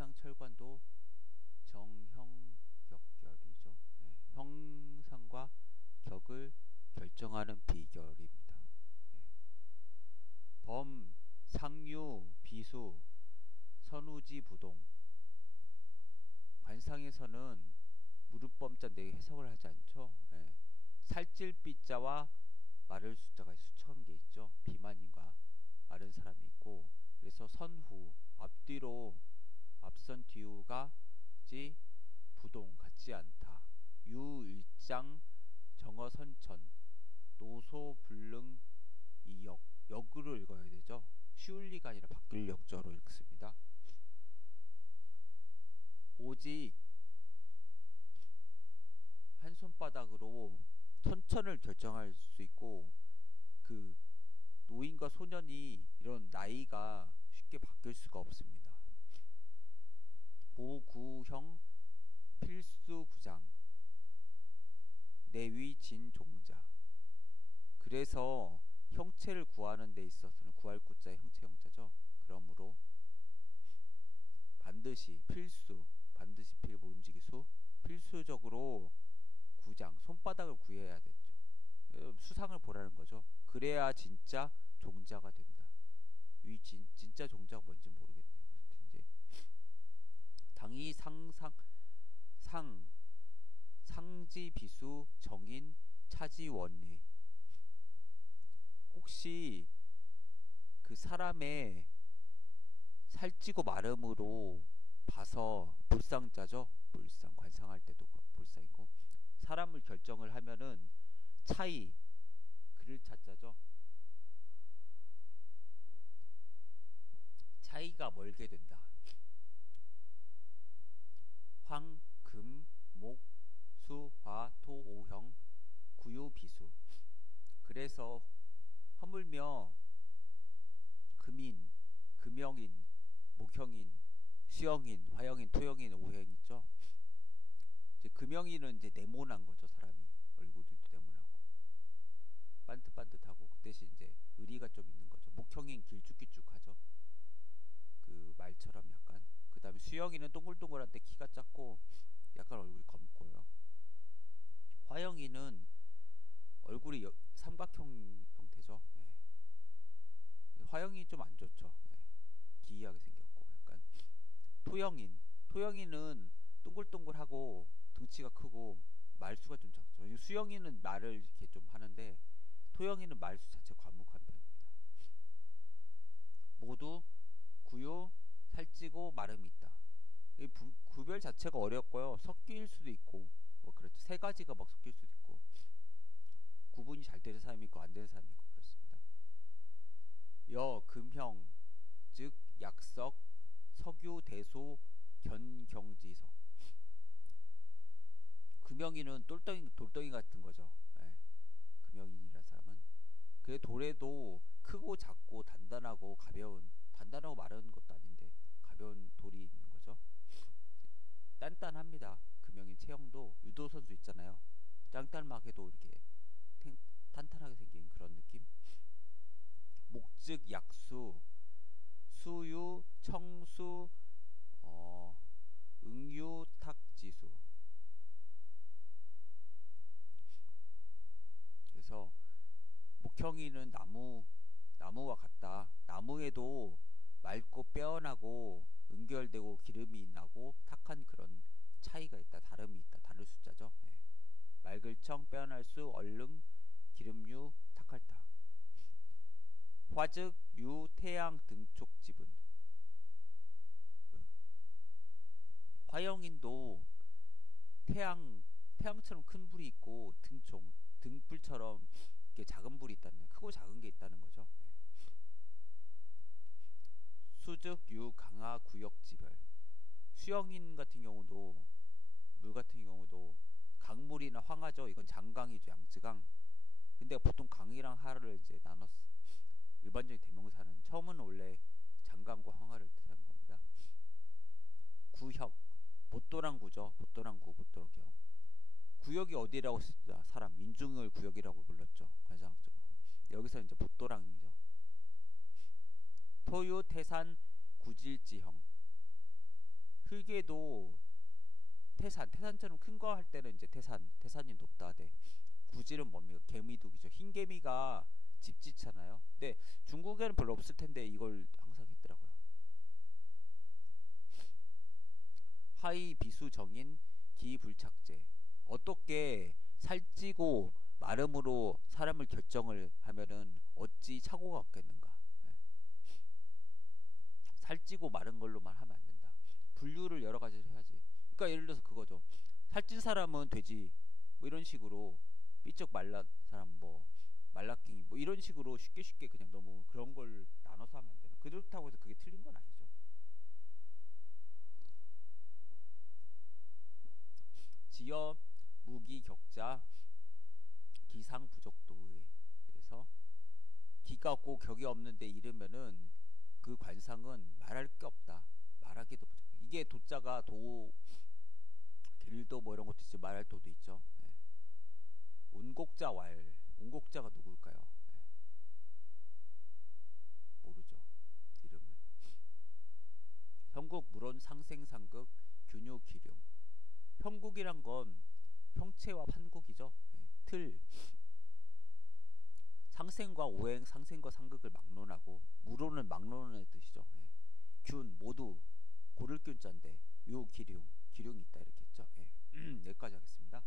형상철관도 정형격결이죠. 예, 형상과 격을 결정하는 비결입니다. 예. 범, 상류, 비수, 선우지, 부동 관상에서는 무릎범자인데 해석을 하지 않죠. 예. 살찔비자와 마를 숫자가 수천 개 있죠. 비만인과 마른 사람이 있고 그래서 선후 앞뒤로 앞선 뒤후가 지 부동 같지 않다. 유일장 정어선천 노소불능 이역 역으로 읽어야 되죠. 쉬울리가 아니라 바뀔 역저로 읽습니다. 오직 한 손바닥으로 천천을 결정할 수 있고 그 노인과 소년이 이런 나이가 쉽게 바뀔 수가 없습니다. 모구형 필수 구장 내위 진종자 그래서 형체를 구하는 데 있어서는 구할 구자의 형체 형자죠. 그러므로 반드시 필수 반드시 필 모름지기수 필수적으로 구장 손바닥을 구해야 됐죠. 수상을 보라는 거죠. 그래야 진짜 종자가 된다. 위 진, 진짜 종자가 뭔지 모르겠네요. 이제 당이 상상 상 상지 비수 정인 차지 원리 혹시 그 사람의 살찌고 마름으로 봐서 불상자죠. 불상 관상할 때도 불상이고 사람을 결정을 하면은 차이 그를 찾자죠. 차이가 멀게 된다. 황, 금, 목, 수, 화, 토, 오형, 구유, 비수. 그래서 허물며 금인, 금형인, 목형인, 수형인, 화형인, 토형인, 오형 있죠. 이제 금형인은 이제 네모난 거죠 사람이 얼굴도 네모나고 반듯반듯하고 그 대신 이제 의리가 좀 있는 거죠. 목형인 길쭉길쭉하죠. 그 말처럼 약간 수영이는 동글동글한데 키가 작고 약간 얼굴이 검고요. 화영이는 얼굴이 여, 삼각형 형태죠. 예. 화영이 좀 안 좋죠. 예. 기이하게 생겼고 약간 토영인 토영이는 동글동글하고 등치가 크고 말수가 좀 적죠. 수영이는 말을 이렇게 좀 하는데 토영이는 말수 자체 과묵한 편입니다. 모두 구요, 살찌고 마름이 있다. 이 부, 구별 자체가 어렵고요. 섞일 수도 있고 뭐 그렇죠. 세 가지가 막 섞일 수도 있고 구분이 잘 되는 사람이 있고 안 되는 사람이 있고 그렇습니다. 여, 금형, 즉 약석, 석유, 대소, 견경지석. 금형이는 똘덩이 돌덩이 같은 거죠. 예. 금형인이라는 사람은 그 돌에도 크고 작고 단단하고 가벼운 단단하고 마른 것도 아닌데 가벼운 돌이 있는 거죠. 단단합니다. 금형인 체형도 유도 선수 있잖아요. 짱딸막해도 이렇게 탄탄하게 생긴 그런 느낌. 목즉 약수, 수유, 청수, 어, 응유, 탁지수. 그래서 목형이는 나무 나무와 같다. 나무에도 맑고 빼어나고 은결되고 기름이 나고 탁한 그런 차이가 있다. 다름이 있다. 다를 숫자죠. 예. 맑을 청 빼어날 수 얼릉 기름유 탁할탁 화즉 유 태양 등촉 지분 화영인도 태양 태양처럼 큰 불이 있고 등총 등불처럼 이렇게 작은 불이 있다는 크고 작은 게 있다는 거죠. 예. 수즉 유 강하 구역 지별 수영인 같은 경우도 물 같은 경우도 강물이나 황하죠. 이건 장강이죠. 양쯔강. 근데 보통 강이랑 하를 이제 나눴 일반적인 대명사는 처음은 원래 장강과 황하를 뜻하는 겁니다. 구협 보도랑 구죠. 보도랑구 보도랑 경 구역이 어디라고 쓰다 사람 민중을 구역이라고 불렀죠. 관상학적으로. 여기서 이제 보도랑이죠. 토유 태산 구질지형 흙에도 태산, 태산처럼 큰 거 할 때는 이제 태산, 태산이 높다 돼. 구질은 뭡니까? 개미둑이죠. 흰 개미가 집 짓잖아요. 근데 중국에는 별로 없을 텐데 이걸 항상 했더라고요. 하이 비수 정인 기불착제. 어떻게 살찌고 마름으로 사람을 결정을 하면은 어찌 착오가 없겠는가? 예. 살찌고 마른 걸로만 하면 안 된다. 분류를 여러 가지를 해야지. 그러니까 예를 들어서 그거죠. 살찐 사람은 돼지 뭐 이런 식으로 삐쩍 말라 사람 뭐 말라깽이 뭐 이런 식으로 쉽게 쉽게 그냥 너무 그런 걸 나눠서 하면 안 되는. 그렇다고 해서 그게 틀린 건 아니죠. 지어 무기 격자 기상 부족도의 그래서 기가 없고 격이 없는데 이르면은 그 관상은 말할 게. 이게 도자가 도 길도 뭐 이런 것도 있지 말할 도도 있죠. 예. 운곡자 왈 운곡자가 누굴까요? 예. 모르죠 이름을. 형국 물론 상생상극 균요 기룡. 형국이란 건 형체와 판국이죠. 예. 틀. 상생과 오행, 상생과 상극을 막론하고 무론은 막론의 뜻이죠. 예. 균 모두 고를 균자인데 요 기룡 기룡이 있다 이렇게 했죠. 예. 여기까지 하겠습니다.